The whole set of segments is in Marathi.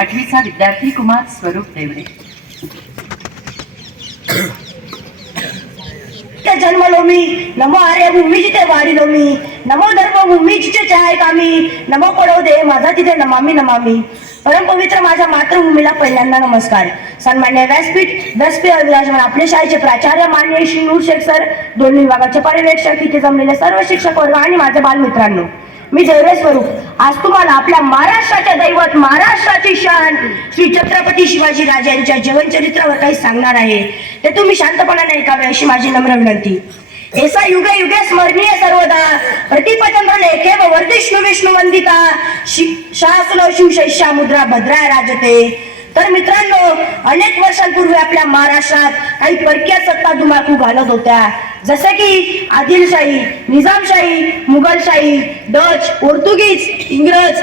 आठवीचा विद्यार्थी कुमार स्वरूप देवरे. जन्मलो मी. नमो आर्य भूमी जिथे वाढिलो मी. नमो धर्म भूमी जिथे चाय कामी. नमो पडो दे माझा तिथे नमामी नमामी. परमपवित्र माझ्या मातृभूमीला पहिल्यांदा नमस्कार. सन्मान्य व्यासपीठ व्यासपीठ विराजमान आपले शाळेचे प्राचार्य मान्य श्री नूर शेख सर दोन विभागाचे पर्यवेक्षक इथे जमलेले सर्व शिक्षक वर्ग आणि माझ्या बालमित्रांनो. मी देवरे स्वरूप आज तुम्हाला आपल्या महाराष्ट्राच्या दैवत महाराष्ट्राची शान श्री छत्रपती शिवाजी राजांच्या जीवनचरित्रावर काही सांगणार आहे. ते तुम्ही शांतपणाने ऐकावे अशी माझी नम्र विनंती. एसा युगे युगे स्मरणीय सर्वदा. प्रतिपचंद्र लेखे व वर्धिष्णु विष्णु वंदिता शि- शासनो शिवशैष्या मुद्रा भद्राय राजते. तर मित्रांनो अनेक वर्षांपूर्वी आपल्या महाराष्ट्रात काही परकीय सत्ता धुमाकू घालत होत्या. जसे की आदिलशाही निजामशाही मुघलशाही डच पोर्तुगीज इंग्रज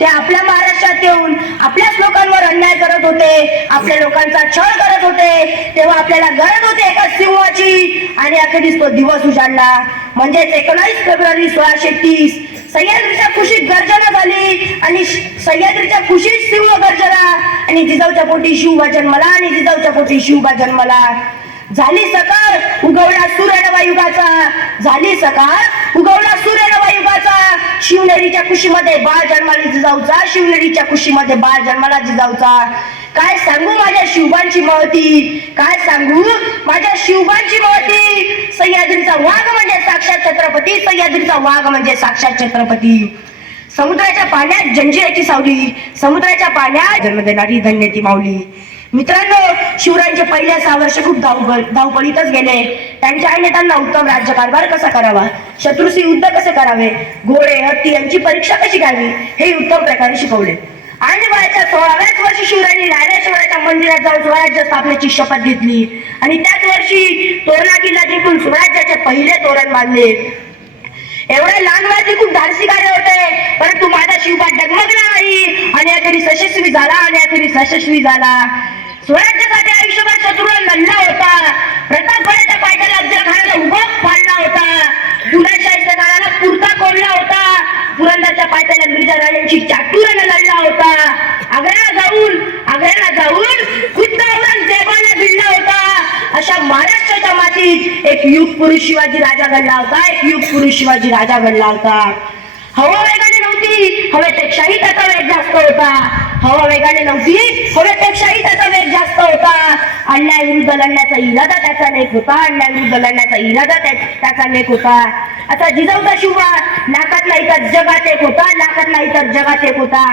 ते आपल्या महाराष्ट्रात येऊन आपल्याच लोकांवर अन्याय करत होते आपल्या लोकांचा छळ करत होते तेव्हा आपल्याला गरज होती एका सिंहाची. आणि अखेरीस तो दिवस उजाडला. म्हणजेच एकोणावीस फेब्रुवारी सोळाशे तीस सह्याद्रीच्या खुशीत गर्जना झाली आणि सह्याद्रीच्या खुशीत शिव गर्जना. आणि जिजाऊच्या पोटी शिवबा जन्मला आणि जिजाऊच्या पोटी शिवबा जन्मला. झाली सकाळ उगवला सूर्य युगाचा झाली सकाळ उगवला सूर्य युगाचा शिवनेरीच्या कुशीमध्ये बाळ जन्माला जिजाऊचा शिवनेरीच्या कुशीमध्ये बाळ जन्माला जिजाऊचा. काय सांगू माझ्या शिवबांची महती काय सांगू? माझ्या शिवबांची महती सह्याद्रीचा वाघ म्हणजे साक्षात छत्रपती सह्याद्रीचा वाघ म्हणजे साक्षात छत्रपती. समुद्राच्या पाण्यात जंजिराची सावली समुद्राच्या पाण्यात जन्म देणारी धन्य ती माऊली. मित्रांनो शिवरायांचे पहिले सहा वर्ष खूप धावपळ धावपळीतच गेले. त्यांच्या आईने त्यांना उत्तम राज्यकारभार कसा करावा? शत्रूशी युद्ध कसे करावे? घोडे हत्ती यांची परीक्षा कशी घ्यावी? हे उत्तम प्रकारे शिकवले. आणि सोळाव्याच वर्षी शिवरायांनी रायरेश्वराच्या मंदिरात जाऊन स्वराज्य स्थापनेची शपथ घेतली. आणि त्याच वर्षी तोरणा किल्ला जिंकून स्वराज्याचे पहिले तोरण बांधले. एवढे लहान वयाचे खूप धाडसी कार्य होते. परंतु माझा शिवबा डगमगला नाही. आणि अखेरीस यशस्वी झाला आणि अखेरीस यशस्वी झाला. स्वराज्यासाठी आयुष्यभर शत्रूला लढला होता. प्रतापगडाच्या पायथ्याला अफजल खानाला उभा पाडला होता. बुलंदशाहीच्या काळाला पुरता कोरला होता. पुरंदरच्या पायथ्याला मिर्जा राजांची चाटुराने लढला होता. आग्र्याला जाऊन आग्र्याला जाऊन खुद्द औरंगजेबाने भिडला होता. अशा महाराष्ट्राच्या मातीत एक युग पुरुष शिवाजी राजा घडला होता एक युग पुरुष शिवाजी राजा घडला होता. हवा वेगाने नव्हती हवेपेक्षाही त्याचा वेग जास्त होता. हवा वेगाने नव्हती हवेपेक्षाही त्याचा वेग जास्त होता. अन्याय विरुद्ध लढण्याचा इरादा त्याचा लेख होता अन्याय विरुद्ध लढण्याचा इरादा त्याचा लेख होता. आता जिजाऊचा शिवा नाकातला इतर जगात एक होता नाकातला इतर जगात एक होता.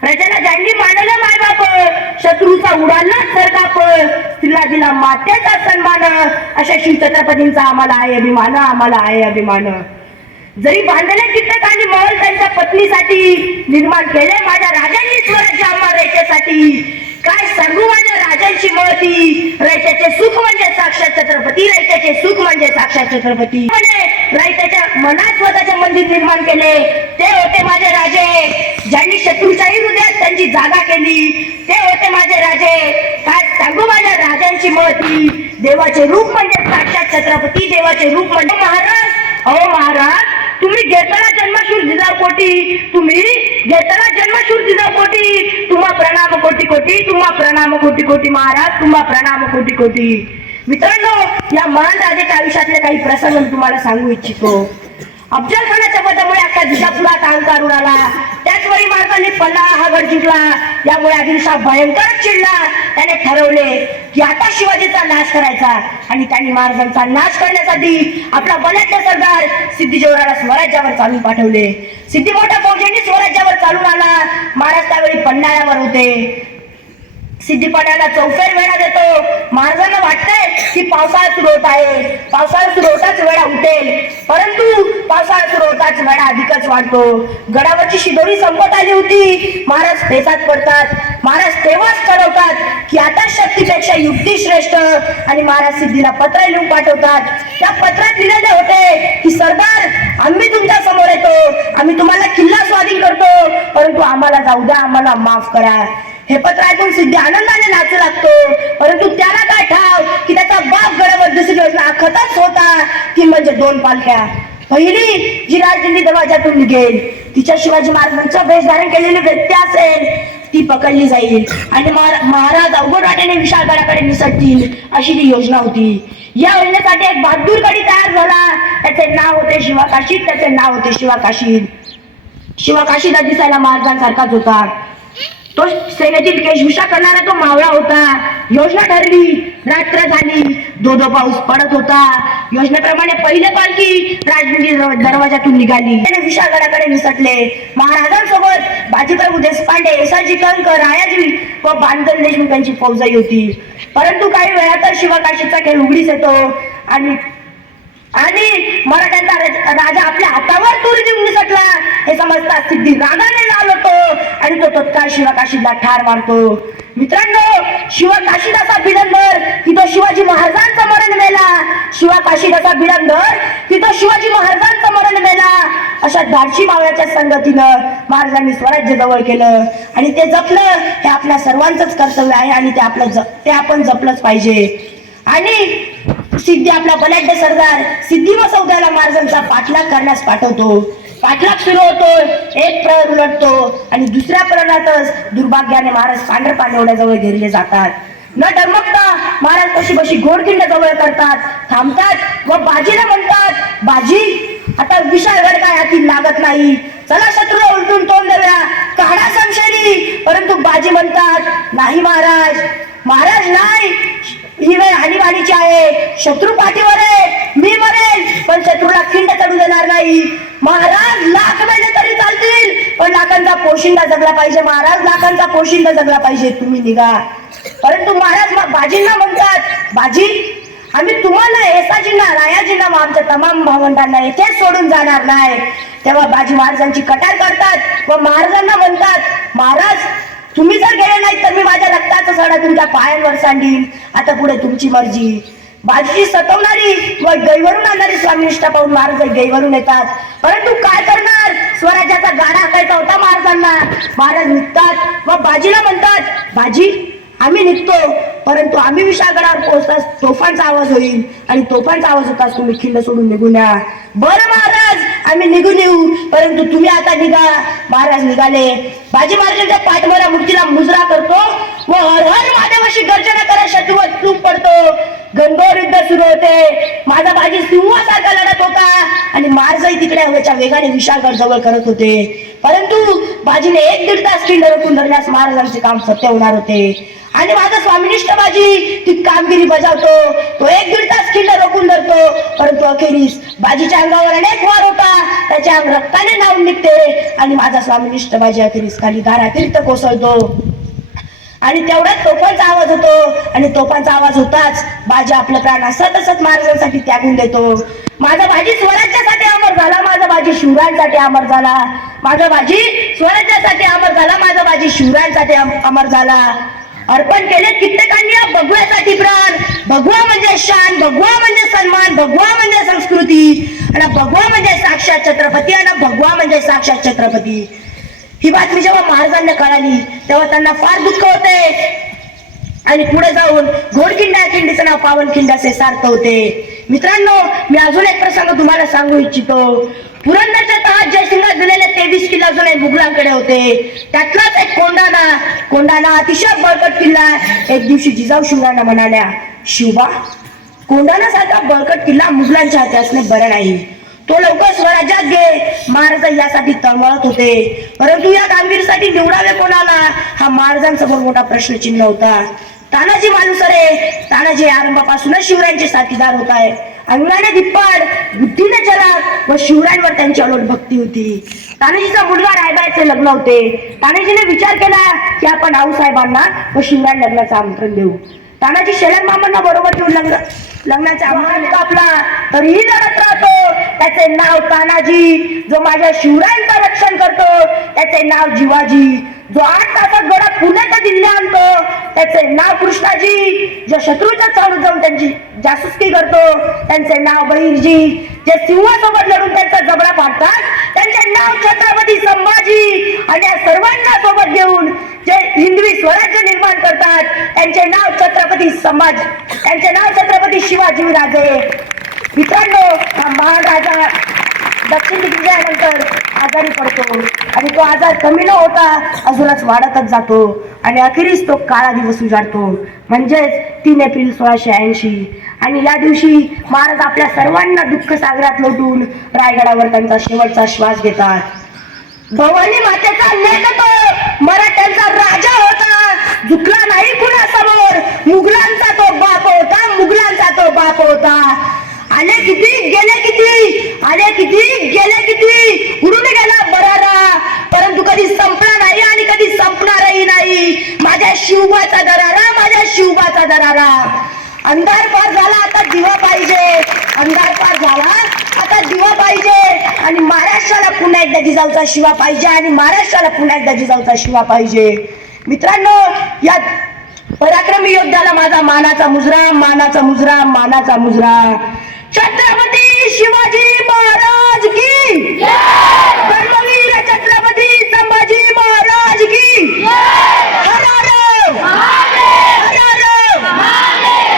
प्रजेला ज्यांनी मानलं मायबाप शत्रूचा उडाला सरकाप. तिला दिला मात्याचा सन्मान. अशा शिवछत्रपतींचा आम्हाला आहे अभिमान आम्हाला आहे अभिमान. जरी बांधले कित्येकांनी महल त्यांच्या पत्नीसाठी निर्माण केले माझ्या राजांनी स्वराज्य आम्हा रेषेसाठी काय सांगू माझ्या राजांची महती रयतेचे सुख म्हणजे साक्षात छत्रपती रयतेचे सुख म्हणजे साक्षात छत्रपती. म्हणजे रयतेच्या मनात स्वतःचे मंदिर निर्माण केले. ते होते माझे राजे. ज्यांनी शत्रूच्याही हृदयात त्यांची जागा केली. ते होते माझे राजे. काय सांगू माझ्या राजांची महती? देवाचे रूप म्हणजे साक्षात छत्रपती देवाचे रूप म्हणजे महाराज. अहो महाराज तुम्ही घेतला जन्मशूर जिजाव कोटी तुम्ही घेतला जन्मशूर जिजाव कोटी तुम्हा प्रणाम कोटी कोटी तुम्हा प्रणाम कोटी कोटी महाराज तुम्हा प्रणाम कोटी कोटी. मित्रांनो या महान राजाच्या आयुष्यातले काही प्रसंग मी तुम्हाला सांगू इच्छितो. अफजल खानाच्या पदामुळे अख्ख्या दिशापुरात अहंकार उडाला. त्याचवेळी महाराजांनी पल्ला हा गड जिंकला. यामुळे आदिलशाह भयंकर चिडला. त्याने ठरवले की आता शिवाजीचा नाश करायचा आणि त्यांनी महाराजांचा नाश करण्यासाठी आपला बलाढ्य सरदार सिद्धिजोराला स्वराज्यावर चालून पाठवले. सिद्धी मोठ्या फौजेंनी स्वराज्यावर चालून आला. महाराज त्यावेळी पन्हाळ्यावर होते. सिद्धीपाड्याला चौफेर वेळा देतो. महाराजांना वाटतंय की पावसाळा सुरू होत आहे. पावसाळा सुरू होताच वेळा उठेल. परंतु पावसाळा सुरू होताच वेळा अधिकच वाढतो. गडावरची शिदोरी संपत आली होती. महाराज फेसात पडतात. महाराज तेव्हाच ठरवतात की आता शक्तीपेक्षा युक्ती श्रेष्ठ. आणि महाराज सिद्धीला पत्र लिहून पाठवतात. त्या पत्रात लिहिलेले होते की सरदार आम्ही तुमच्यासमोर येतो. आम्ही तुम्हाला किल्ला स्वाधीन करतो. परंतु आम्हाला जाऊ द्या. आम्हाला माफ करा. हे पत्र ऐकून सिद्धी आनंदाने नाचू लागतो. परंतु त्याला काय ठाव? की त्याचा बाप गडबड दुसरी योजना आखतच होता ती म्हणजे दोन पालख्या. पहिली जी राजदिल्ली दरवाजातून निघेल. तिच्या शिवाजी महाराजांच्या भेष धारण केलेली व्यक्ती असेल ती पकडली जाईल. आणि महाराज अवघड वाट्याने विशाळगडाकडे निसटतील अशी ती योजना होती. या योजनेसाठी एक बहादूर कडी तयार झाला. त्याचे नाव होते शिवाकाशीत त्याचे नाव होते शिवाकाशीत. शिवाकाशीला दिसायला महाराजांसारखाच होता. तो सेनेतील केशभूषा करणारा तो मावळा होता. योजना ठरली रात्र झाली दो दो पाऊस पडत होता. योजनेप्रमाणे पहिले पालखी राजमुंडी दरवाजातून निघाली. त्याने विशाळगडाकडे निसटले महाराजांसोबत बाजीप्रभू देशपांडे यशाजी कंकर रायाजी व बांधल देशमुख यांची फौजही होती. परंतु काही वेळातच शिवकाशीचा खेळ उघडीस येतो आणि आणि मराठ्यांचा राजा आपल्या हातावर तूर देऊन निसटला. हे समजता सिद्धी रागाने लाल होतो आणि तो तत्काळ शिवकाशीला ठार मारतो. मित्रांनो शिवकाशीदाचा बिडंबर तिथं शिवाजी महाराजांचं मरण मेला. शिवकाशीदाचा बिडंबर तिथं शिवाजी महाराजांचं मरण मेला. अशा धाडशी मावळ्याच्या संगतीनं महाराजांनी स्वराज्य जवळ केलं. आणि ते जपलं. हे आपल्या सर्वांचंच कर्तव्य आहे आणि ते आपलं ते आपण जपलंच पाहिजे. आणि सिद्धी आपला बलाढ्य सरदार सिद्धी व सौद्याला महाराजांचा पाठलाग करण्यास पाठवतो. पाठलाग सुरू होतो एक प्रहर उलटतो आणि दुसऱ्या प्रहरातच दुर्भाग्याने महाराज पांढर पांडवड्याजवळ घेरले जातात. न डरमकता महाराज कशी बशी घोडखिंड जवळ करतात थांबतात व बाजीला म्हणतात बाजी आता विशाळगड काय हाती लागत नाही? चला शत्रूला उलटून तोंड द्या. काढा संशयनी परंतु बाजी म्हणतात नाही महाराज महाराज नाही. ही वेळ आणीबाणीची आहे. शत्रू पाठीवर आहे. मी मरेल पण शत्रूला खिंड चढू देणार नाही. महाराज लाख महिने तरी चालतील पण लाखांचा पोशिंदा जगला पाहिजे. महाराज लाखांचा पोशिंदा जगला पाहिजे. तुम्ही निघा. परंतु महाराज बाजींना म्हणतात बाजी आम्ही तुम्हाला येसाजींना रायाजींना व आमच्या तमाम भावंडांना येथेच सोडून जाणार नाही. तेव्हा बाजी महाराजांची कटार करतात व महाराजांना म्हणतात महाराज तुम्ही जर गेले नाही तर मी माझ्या रक्ताचा सडा तुमच्या पायांवर सांडील आता पुढे तुमची मर्जी. बाजीची सतवणारी व गैवरून आणणारी स्वामिनिष्ठा पाहून महाराज गैवरून येतात. परंतु काय करणार? स्वराज्याचा गाडा ऐकायचा होता महाराजांना. महाराज निघतात व बाजीला म्हणतात बाजी आम्ही निघतो. परंतु आम्ही विशाळगडावर पोहोचताच तोफांचा आवाज होईल आणि तोफांचा आवाज होताच तुम्ही खिल्ल सोडून निघून या. बरं महाराज आम्ही निघून येऊ. परंतु तुम्ही आता निघा. महाराज निघाले. बाजी महाराजांच्या पाठमोऱ्या मूर्तीला मुजरा करतो व हर हर महादेवाशी गर्जना करत शत्रूवर चूक पडतो. गणगौर युद्ध सुरू होते. माझा बाजी सिंहासारखा लढत होता आणि महाराजही तिकडे हवेच्या वेगाने विशाळगड जवळ करत होते. परंतु बाजीने एक दीड तास खिंड रोखून धरण्यास महाराजांचे काम सत्य होणार होते. आणि माझा स्वामिनिष्ठ बाजी ती कामगिरी बजावतो. तो एक दीड तास खिंड रोखून धरतो. परंतु अखेरीस बाजीच्या अंगावर अनेक वार होता. त्याच्या अंग रक्ताने नावून निघते. आणि माझा स्वामिनिष्ठ बाजी अखेरीस खाली गारातीर्थ कोसळतो. आणि तेवढ्यात तोफांचा आवाज होतो. आणि तोफांचा आवाज होताच बाजी आपलं प्राण असत असत महाराजांसाठी त्यागून देतो. माझा बाजी स्वराज्यासाठी अमर झाला. माझा बाजी शिवरायांसाठी अमर झाला. माझा बाजी स्वराज्यासाठी अमर झाला. माझा बाजी शिवरायांसाठी अमर झाला. अर्पण केले. कित्येकांनी या भगव्यासाठी प्राण. भगवा म्हणजे शान भगवा म्हणजे सन्मान भगवा म्हणजे संस्कृती. आणि भगवा म्हणजे साक्षात छत्रपती आणि भगवा म्हणजे साक्षात छत्रपती. ही बातमी जेव्हा महाराजांना कळाली तेव्हा त्यांना फार दुःख होते. आणि पुढे जाऊन घोडखिंड खिंडीचं नाव पावनखिंड असे सार्थ होते. मित्रांनो मी अजून एक प्रसंग तुम्हाला सांगू इच्छितो. पुरंदरच्या तहात जयसिंगात दिलेले तेवीस किल्ला अजून मुघलांकडे होते. त्यातलाच एक कोंडाणा कोंडाणा अतिशय बळकट किल्ला एक दिवशी जिजाऊ शिवरायांना म्हणाल्या शिवबा कोंडाना सारखा बळकट किल्ला मुघलांच्या हाती असणे बरं नाही. तो लवकर स्वराज्यात घे. महाराज यासाठी तळमळत होते. परंतु या कामगिरीसाठी निवडावे कोणाला? हा महाराजांसमोर मोठा प्रश्नचिन्ह होता. तानाजी मालुसरे तानाजी आरंभापासूनच शिवरायांचे साथीदार होत आहे अंगाने धिप्पाड बुद्धीने चलाक व शिवरायांवर त्यांची अलोट भक्ती होती. तानाजीचा मुलगा रायबाईचे लग्न होते. तानाजीने विचार केला की आपण आऊसाहेबांना व शिवराय लग्नाचं आमंत्रण देऊ. तानाजी शेलन मामांना बरोबर घेऊन लग्न लग्नाचे आव्हान कापला. तरीही लढत राहतो. त्याचे नाव तानाजी. जो माझ्या शिवरायांचं रक्षण करतो त्याचे नाव जिवाजी. जो आठ तासात गडात पुण्याच्या दिल्ली आणतो त्याचे नाव कृष्णाजी. जो शत्रूच्या चालू जाऊन त्यांची जासूसकी करतो त्यांचे नाव बहिरजी. जे सिंहासोबत लढून त्यांचा जबडा फाडतात त्यांचे नाव छत्रपती संभाजी. आणि या सर्वांना सोबत घेऊन जे हिंदवी स्वराज्य निर्माण करतात त्यांचे नाव छत्रपती संभाजी. त्यांचे नाव छत्रपती शिवाजी राजे. मित्रांनो हा महाराजा दक्षिण दिग्विजयानंतर आजारी पडतो. आणि तो आजार कमी न होता अजूनच वाढतच जातो. आणि अखेरीस तो काळा दिवस उजाडतो. म्हणजेच तीन एप्रिल सोळाशे ऐंशी. आणि या दिवशी महाराज आपल्या सर्वांना दुःख सागरात लोटून रायगडावर त्यांचा शेवटचा श्वास घेतात. भवानी मातेचा लेख तो मराठ्यांचा राजा होता. झुकला नाही कुणासमोर. मुघलांचा तो बाप होता मुघलांचा तो बाप होता. आले किती? गेले किती? आले किती? गेले किती? उडून गेला बरारा? परंतु कधी संपला नाही आणि कधी संपणारही नाही. माझ्या शिवबाचा दरारा माझ्या शिवबाचा दरारा. अंधार पार झाला आता दिवा पाहिजे. अंधार पार झाला आता दिवा पाहिजे. आणि महाराष्ट्राला पुन्हा एकदा जिजाऊचा शिवा पाहिजे आणि महाराष्ट्राला पुन्हा एकदा जिजाऊचा शिवा पाहिजे. मित्रांनो या पराक्रमी योद्धाला माझा मानाचा मुजरा मानाचा मुजरा मानाचा मुजरा. छत्रपती शिवाजी महाराज की. धर्मवीर छत्रपती संभाजी महाराज की.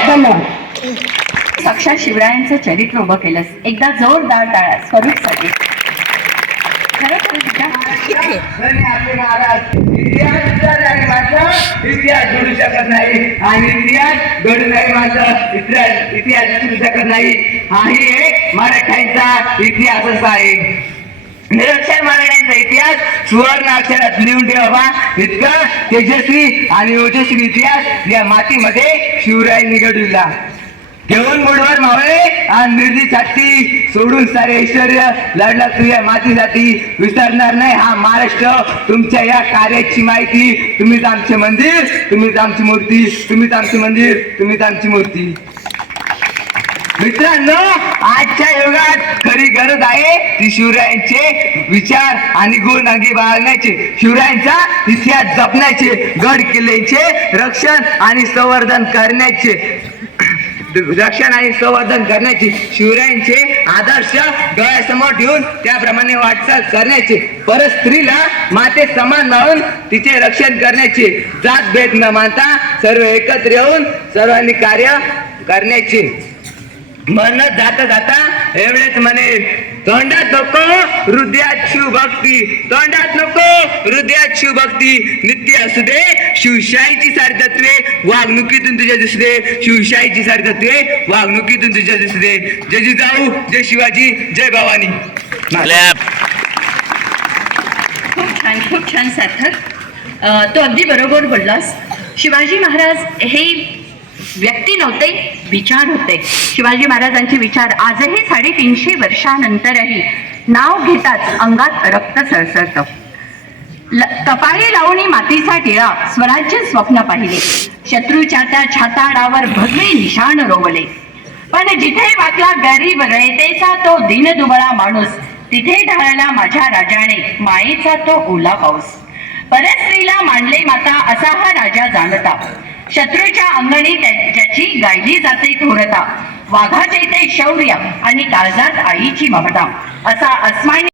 धन्यवाद. साक्षात शिवरायांचं चरित्र उभं केलंस. एकदा जोरदार टाळा स्वरूपसाठी खरं इतिहास आणि घडू शकत नाही. आणि इतिहास घडू नाही इतिहास इतिहास घडू शकत नाही. एक मराठ्यांचा इतिहासच आहे. निरक्षर मराठ्यांचा इतिहास सुवर्ण अक्षरात लिहून ठेवा. इतका तेजस्वी आणि ओजस्वी इतिहास या मातीमध्ये शिवरायांनी घडविला. घेऊन बुडवर मावे आणि निर्जी छाती सोडून सारे ऐश्वर लढला तुझ्या मातीसाठी. विसरणार नाही हा महाराष्ट्र. तुमच्या या कार्याची माहिती. तुम्हीच आमचे मंदिर तुम्हीच आमची मूर्ती तुम्हीच आमचे मंदिर तुम्हीच आमची मूर्ती. मित्रांनो आजच्या युगात खरी गरज आहे ती शिवरायांचे विचार आणि गुण अंगी बाळगण्याचे. शिवरायांचा इतिहास जपण्याचे गड किल्ल्यांचे रक्षण आणि संवर्धन करण्याचे. रक्षण आणि संवर्धन करण्याचे शिवरायांचे आदर्श डोळ्यासमोर ठेवून त्याप्रमाणे वाटचाल करण्याचे. परत स्त्रीला माते समान लावून तिचे रक्षण करण्याचे जात भेद न मानता सर्व एकत्र येऊन सर्वांनी कार्य करण्याचे. म्हणत जाता जाता एवढेच म्हणे. तोंडात नको हृदयात शिवभक्ती. तोंडात नको हृदयात शिवभक्ती. नित्य असू दे शिवशाहीची सारी तत्वे वागणुकीतून तुझ्या दिसू दे. शिवशाहीची सारी तत्वे वागणुकीतून तुझ्या दिसू दे. जय जिजाऊ जय शिवाजी जय भवानी. खूप छान खूप छान सार्थक. अं, तू अगदी बरोबर बोललास. शिवाजी महाराज हे व्यक्ती नव्हते विचार होते. शिवाजी महाराजांचे विचार आजही साडेतीनशे वर्षानंतरही नाव घेताच अंगात रक्त सळसळतं. कपाळी लावणी मातीचा टिळा स्वराज्य स्वप्न पाहिले. शत्रूच्या त्या छाताडावर भगवे निशाण रोवले. पण जिथे वाकला गरीब रयतेचा तो दीनदुबळा माणूस तिथे ढाळला माझ्या राजाने मायेचा तो ओला पाऊस. परस्त्रीला मांडले माता असा हा राजा जाणता. शत्रूच्या अंगणी ज्याची गायली जाते थोरता वाघाचे ते शौर्य आणि काळजात आईची ममता. असा अस्मानी